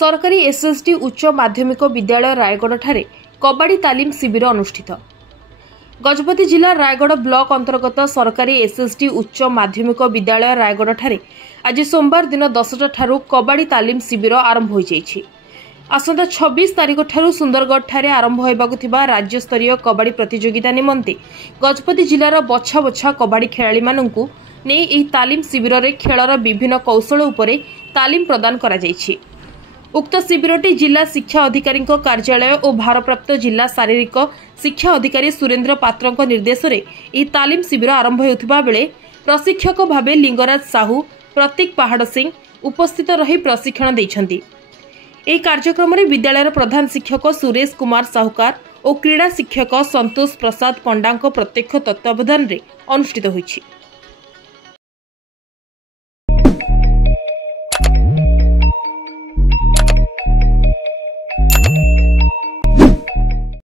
सरकारी एसएसटी उच्च माध्यमिक विद्यालय रायगढ़ ठारे कबाड़ी तालीम शिविर अनुष्ठित। गजपति जिला रायगढ़ ब्लॉक अंतर्गत सरकारी एसएसटी उच्च माध्यमिक विद्यालय रायगढ़ ठारे आज सोमवार दिन 10टा ठारू कबाड़ी तालीम शिविर आरंभ हो जाइछि। आसंता 26 तारिख ठारू सुंदरगढ़ ठारे आरंभ होइबाकु थिबा राज्य स्तरीय कबाड़ी प्रतियोगिता निमंते गजपति जिलार बछा बछा कबाड़ी खेलाड़ी माननकु नै एही तालीम शिविर रे खेलर विभिन्न कौशल उपरे तालीम प्रदान करा जाइछि। उक्त शिविरटी जिला शिक्षा अधिकारी कार्यालय और भारप्राप्त जिला शारीरिक शिक्षा अधिकारी सुरेंद्र पात्र निर्देश में यह तालीम शिविर आरंभ होता बेले प्रशिक्षक भावे लिंगराज साहू प्रतीक पहाड़ सिंह उपस्थित रही प्रशिक्षण देइछन्ति। एही कार्यक्रम में विद्यालय प्रधान शिक्षक सुरेश कुमार साहुकार और क्रीड़ा शिक्षक संतोष प्रसाद पंडा प्रत्यक्ष तत्वावधान में अनुष्ठित होइछि।